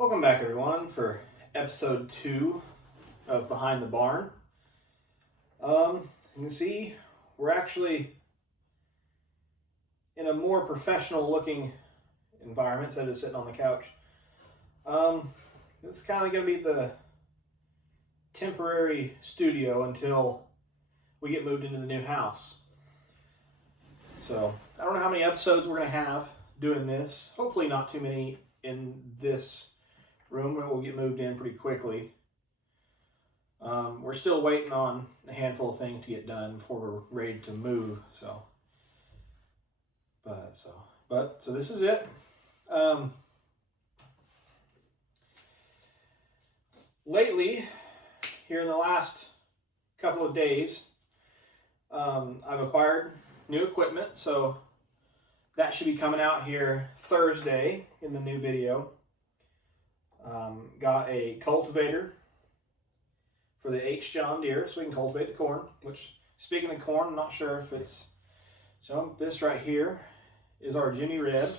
Welcome back, everyone, for episode 2 of Behind the Barn. You can see we're actually in a more professional looking environment instead of sitting on the couch. This is kind of going to be the temporary studio until we get moved into the new house. So I don't know how many episodes we're going to have doing this. Hopefully not too many in this room. We'll get moved in pretty quickly. We're still waiting on a handful of things to get done before we're ready to move. So this is it. Lately, here in the last couple of days, I've acquired new equipment, so that should be coming out here Thursday in the new video. Got a cultivator for the H John Deere so we can cultivate the corn, which, speaking of corn, I'm not sure if it's... So this right here is our Jimmy Red,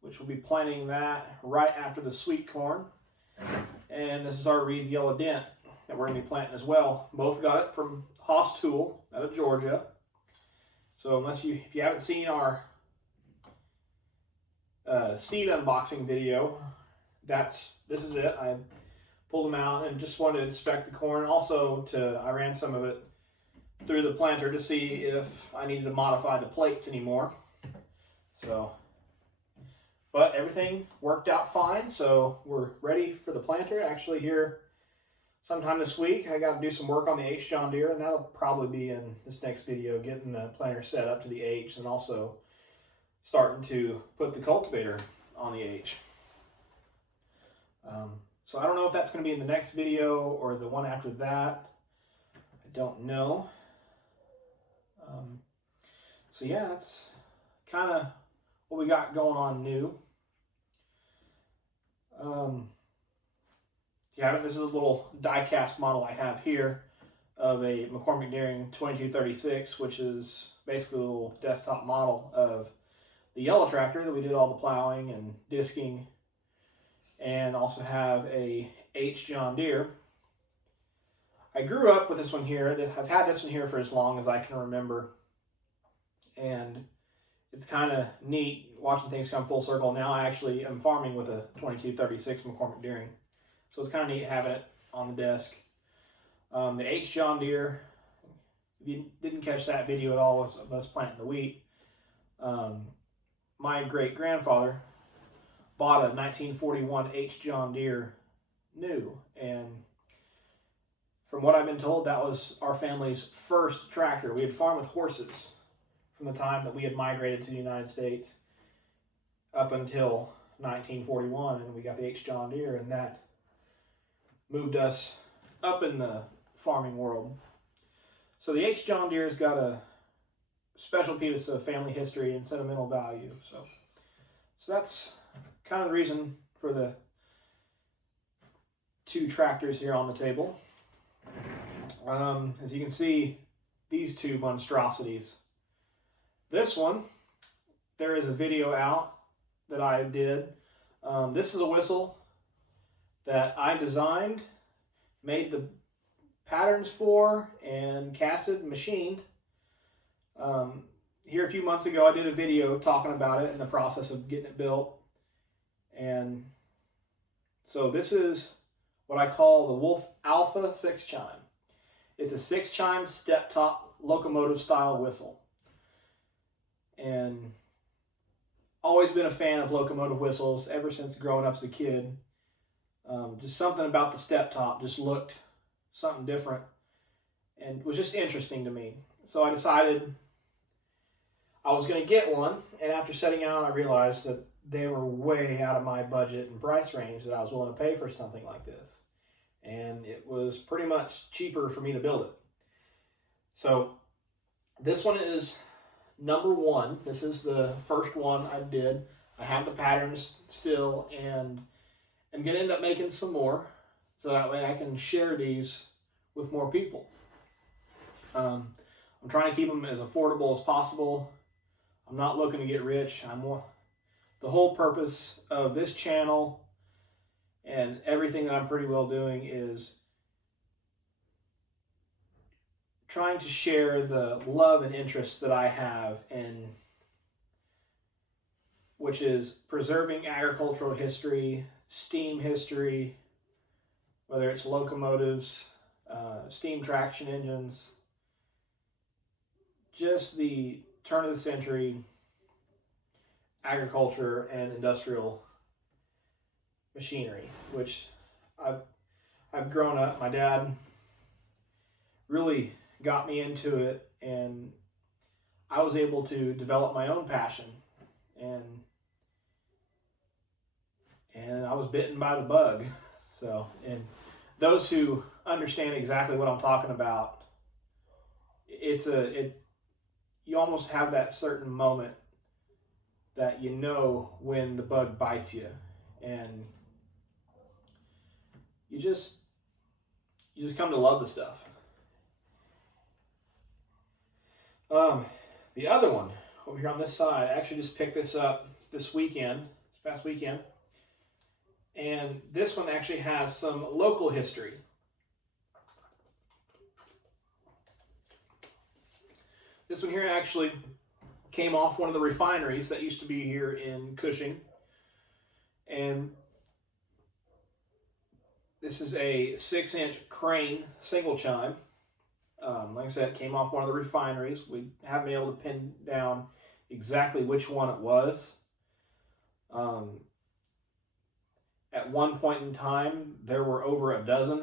which we'll be planting that right after the sweet corn. And this is our Reed's Yellow Dent that we're going to be planting as well. Both got it from Haas Tool out of Georgia. So if you haven't seen our seed unboxing video, this is it. I pulled them out and just wanted to inspect the corn. Also, I ran some of it through the planter to see if I needed to modify the plates anymore. But everything worked out fine, so we're ready for the planter. Actually, here sometime this week, I got to do some work on the H John Deere, and that'll probably be in this next video, getting the planter set up to the H, and also starting to put the cultivator on the H. So I don't know if that's going to be in the next video or the one after that. I don't know. So yeah, that's kind of what we got going on new. This is a little die-cast model I have here of a McCormick Deering 2236, which is basically a little desktop model of the yellow tractor that we did all the plowing and disking, and also have a H John Deere. I grew up with this one here. I've had this one here for as long as I can remember, and it's kind of neat watching things come full circle. Now I actually am farming with a 2236 McCormick Deering, so it's kind of neat having it on the desk. The H John Deere, if you didn't catch that video at all, was us planting the wheat. My great-grandfather bought a 1941 H John Deere new, and from what I've been told, that was our family's first tractor. We had farmed with horses from the time that we had migrated to the United States up until 1941, and we got the H John Deere, and that moved us up in the farming world. So the H John Deere's got a special piece of family history and sentimental value. So that's kind of the reason for the two tractors here on the table. As you can see, these two monstrosities. This one, there is a video out that I did. This is a whistle that I designed, made the patterns for, and casted and machined. Here a few months ago, I did a video talking about it and the process of getting it built. And so this is what I call the Wolf Alpha 6-chime. It's a 6-chime step-top locomotive style whistle. And always been a fan of locomotive whistles ever since growing up as a kid. Just something about the step-top just looked something different and was just interesting to me. So I decided I was going to get one, and after setting out, I realized that they were way out of my budget and price range that I was willing to pay for something like this. And it was pretty much cheaper for me to build it. So this one is number 1. This is the first one I did. I have the patterns still, and I'm going to end up making some more, so that way I can share these with more people. I'm trying to keep them as affordable as possible. I'm not looking to get rich. The whole purpose of this channel And everything that I'm pretty well doing is trying to share the love and interest that I have in, which is preserving agricultural history, steam history, whether it's locomotives, steam traction engines, just the turn of the century agriculture and industrial machinery, which I've grown up. My dad really got me into it, and I was able to develop my own passion, and I was bitten by the bug. So, and those who understand exactly what I'm talking about, you almost have that certain moment that you know when the bug bites you, and you just come to love the stuff. The other one over here on this side, I actually just picked this up this past weekend, and this one actually has some local history. This one here actually came off one of the refineries that used to be here in Cushing, and this is a 6-inch Crane single chime. Like I said, it came off one of the refineries. We haven't been able to pin down exactly which one it was. At one point in time, there were over a dozen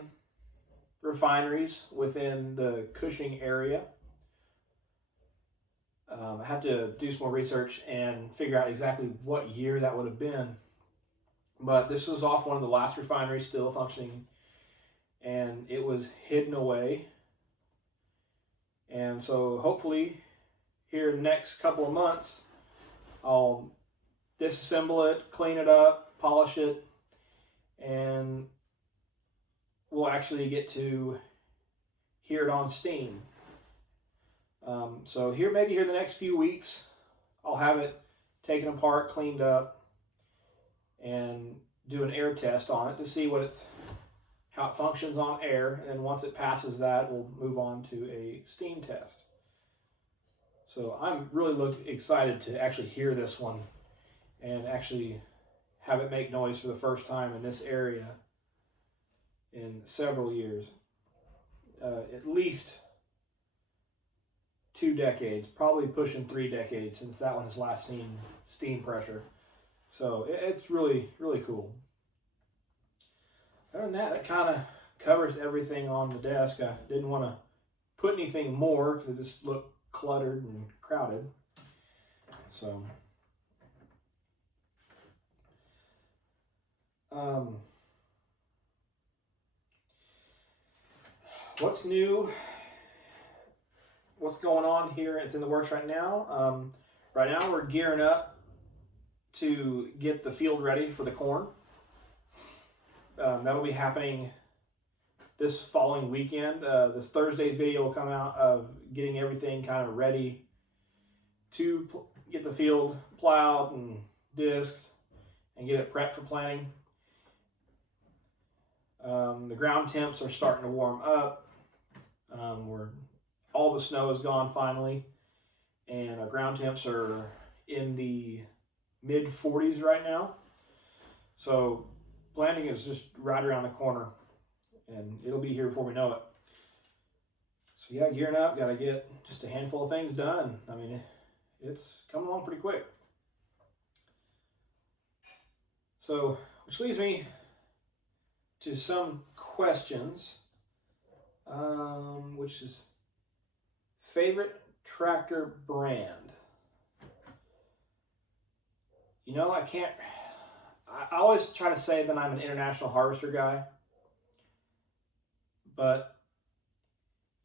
refineries within the Cushing area. I have to do some more research and figure out exactly what year that would have been. But this was off one of the last refineries still functioning, and it was hidden away. And so hopefully here in the next couple of months, I'll disassemble it, clean it up, polish it, and we'll actually get to hear it on steam. So maybe here the next few weeks, I'll have it taken apart, cleaned up, and do an air test on it to see how it functions on air. And then once it passes that, we'll move on to a steam test. So I'm really excited to actually hear this one and actually have it make noise for the first time in this area in several years. At least 2 decades, probably pushing 3 decades since that one has last seen steam pressure. So it's really, really cool. Other than that, that kind of covers everything on the desk. I didn't want to put anything more because it just looked cluttered and crowded. So, what's new? What's going on here? It's in the works right now. Right now we're gearing up to get the field ready for the corn. That'll be happening this following weekend. This Thursday's video will come out of getting everything kind of ready to get the field plowed and disked and get it prepped for planting. The ground temps are starting to warm up. All the snow is gone finally, and our ground temps are in the mid 40s right now. So planting is just right around the corner, and it'll be here before we know it. So yeah, gearing up, got to get just a handful of things done. I mean, it's coming along pretty quick. So, which leads me to some questions, which is favorite tractor brand. You know, I always try to say that I'm an International Harvester guy, but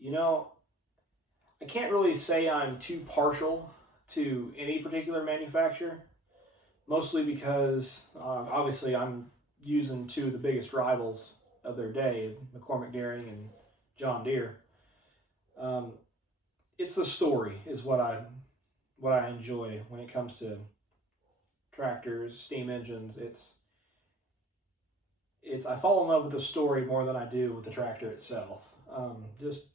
you know, I can't really say I'm too partial to any particular manufacturer, mostly because obviously I'm using 2 of the biggest rivals of their day, McCormick Deering and John Deere. It's the story is what I enjoy when it comes to tractors, steam engines. I fall in love with the story more than I do with the tractor itself. Just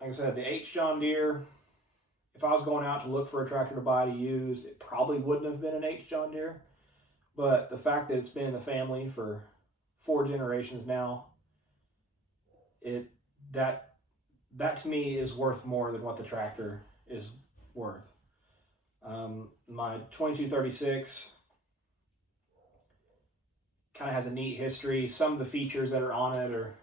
like I said, the H John Deere. If I was going out to look for a tractor to buy to use, it probably wouldn't have been an H John Deere. But the fact that it's been in the family for 4 generations now, it that that to me is worth more than what the tractor is worth. My 2236 kind of has a neat history. Some of the features that are on it are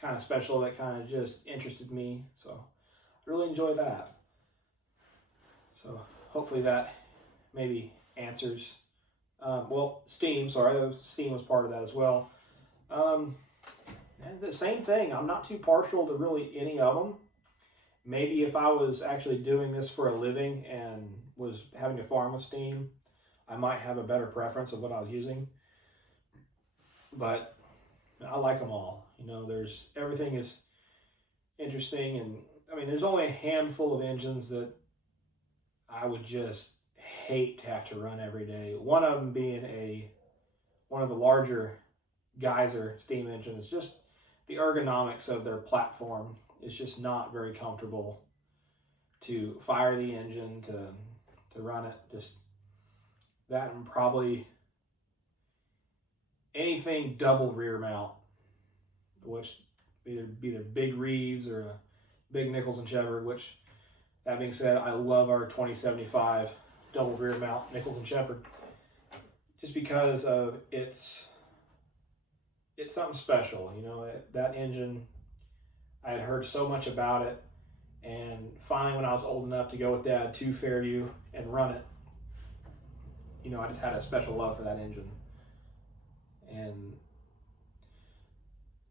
kind of special that kind of just interested me. So I really enjoy that. So hopefully that maybe answers. Steam, sorry, Steam was part of that as well. And the same thing, I'm not too partial to really any of them. Maybe if I was actually doing this for a living and was having to farm with Steam, I might have a better preference of what I was using. But I like them all. Everything is interesting, and I mean, there's only a handful of engines that I would just hate to have to run every day. One of them being one of the larger Geyser steam engines. Just the ergonomics of their platform is just not very comfortable to fire the engine, to run it. Just that, and probably anything double rear mount, which either big Reeves or a big Nichols and Shepard. Which, that being said, I love our 2075 double rear mount Nichols and Shepard, just because of it's something special. That engine, I had heard so much about it, and finally when I was old enough to go with Dad to Fairview and run it, I just had a special love for that engine.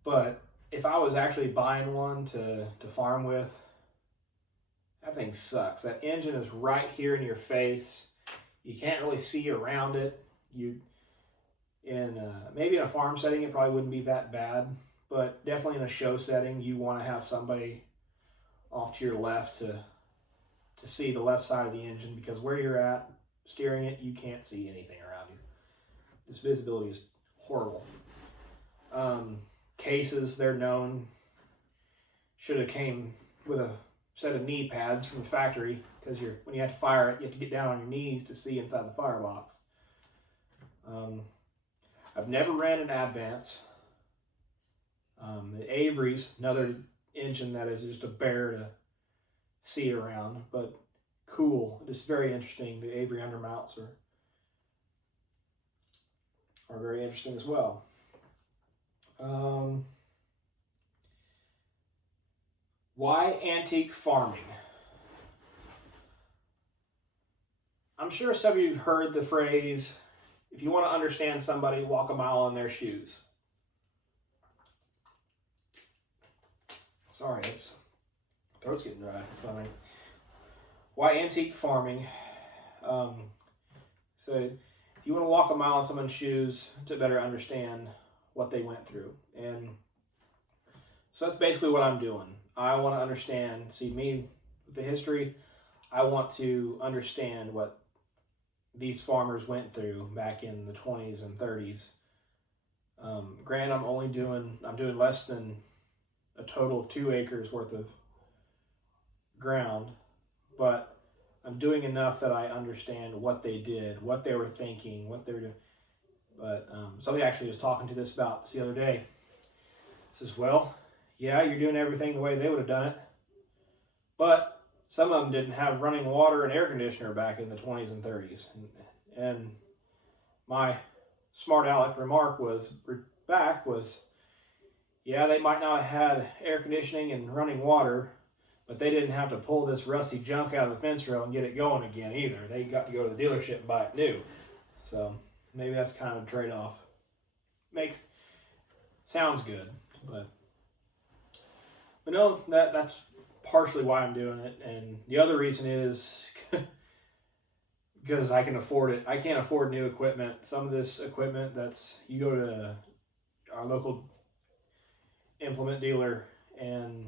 But if I was actually buying one to farm with, that thing sucks. That engine is right here in your face. You can't really see around it. Maybe in a farm setting, it probably wouldn't be that bad, but definitely in a show setting, you want to have somebody off to your left to see the left side of the engine, because where you're at steering it, you can't see anything around you. This visibility is horrible. Cases, they're known, should have came with a set of knee pads from the factory, because when you have to fire it, you have to get down on your knees to see inside the firebox. I've never ran an Advance. The Avery's another engine that is just a bear to see around, but cool. Just very interesting. The Avery undermounts are very interesting as well. Why antique farming? I'm sure some of you have heard the phrase, if you want to understand somebody, walk a mile in their shoes. Sorry, throat's getting dry. Why antique farming? So if you want to walk a mile in someone's shoes to better understand what they went through. And so that's basically what I'm doing. I want to understand, see me with the history, I want to understand what these farmers went through back in the 20s and 30s. Granted, I'm doing less than a total of 2 acres worth of ground, but I'm doing enough that I understand what they did, what they were thinking, what they were doing. But somebody actually was talking to this about this the other day. Says, well, yeah, you're doing everything the way they would have done it, but some of them didn't have running water and air conditioner back in the 20s and 30s. And my smart aleck remark was, yeah, they might not have had air conditioning and running water, but they didn't have to pull this rusty junk out of the fence row and get it going again either. They got to go to the dealership and buy it new. So maybe that's kind of a trade-off. Sounds good, but no, that's partially why I'm doing it. And the other reason is because I can afford it. I can't afford new equipment. Some of this equipment you go to our local implement dealer, and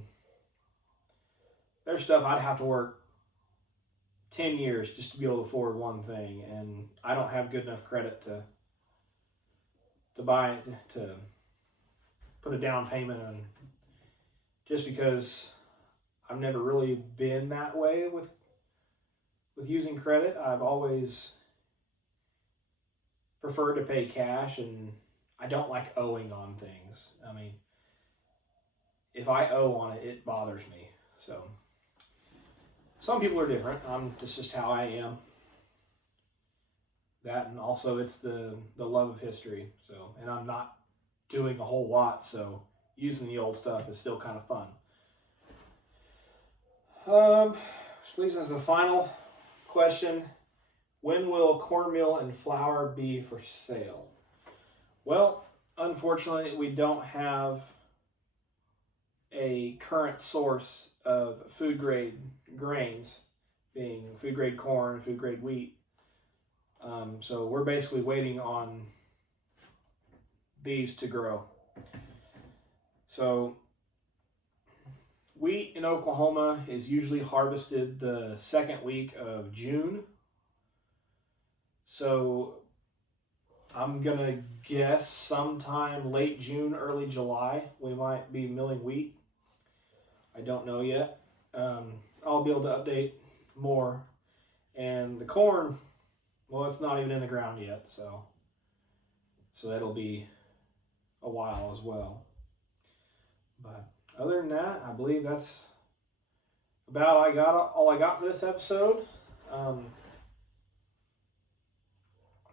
there's stuff I'd have to work 10 years just to be able to afford one thing, and I don't have good enough credit to buy to put a down payment on, just because I've never really been that way with using credit. I've always preferred to pay cash, and I don't like owing on things. I mean, if I owe on it, it bothers me. So some people are different. That's just how I am. That, and also it's the love of history. So, and I'm not doing a whole lot, so using the old stuff is still kind of fun. Which leads us to the final question. When will cornmeal and flour be for sale? Well, unfortunately, we don't have a current source of food grade grains, being food grade corn, food grade wheat. So we're basically waiting on these to grow. So wheat in Oklahoma is usually harvested the second week of June. So I'm going to guess sometime late June, early July, we might be milling wheat. I don't know yet. I'll be able to update more. And the corn, well, it's not even in the ground yet, so that'll be a while as well. But other than that, I believe that's about all I got for this episode.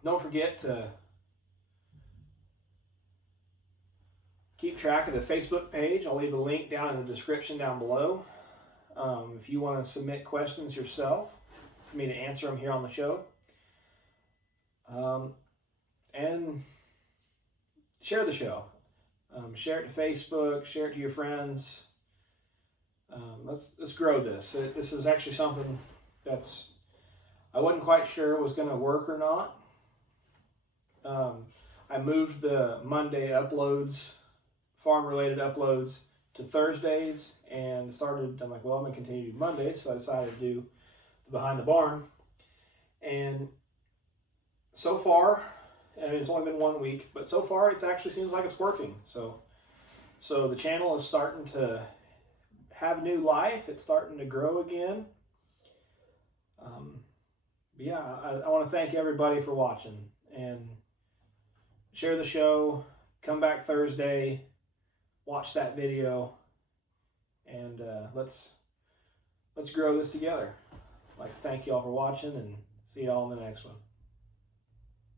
Don't forget to keep track of the Facebook page. I'll leave a link down in the description down below. If you want to submit questions yourself for me to answer them here on the show. And share the show. Share it to Facebook, share it to your friends. Let's grow this. This is actually something that's, I wasn't quite sure was going to work or not. I moved the Monday uploads, farm-related uploads, to Thursdays, and I'm like, well, I'm going to continue to do Mondays, so I decided to do the Behind the Barn. And so far, and it's only been 1 week, but so far it actually seems like it's working. So the channel is starting to have new life. It's starting to grow again. Yeah, I want to thank everybody for watching, and share the show. Come back Thursday, watch that video, and let's grow this together. I'd like to thank you all for watching, and see you all in the next one.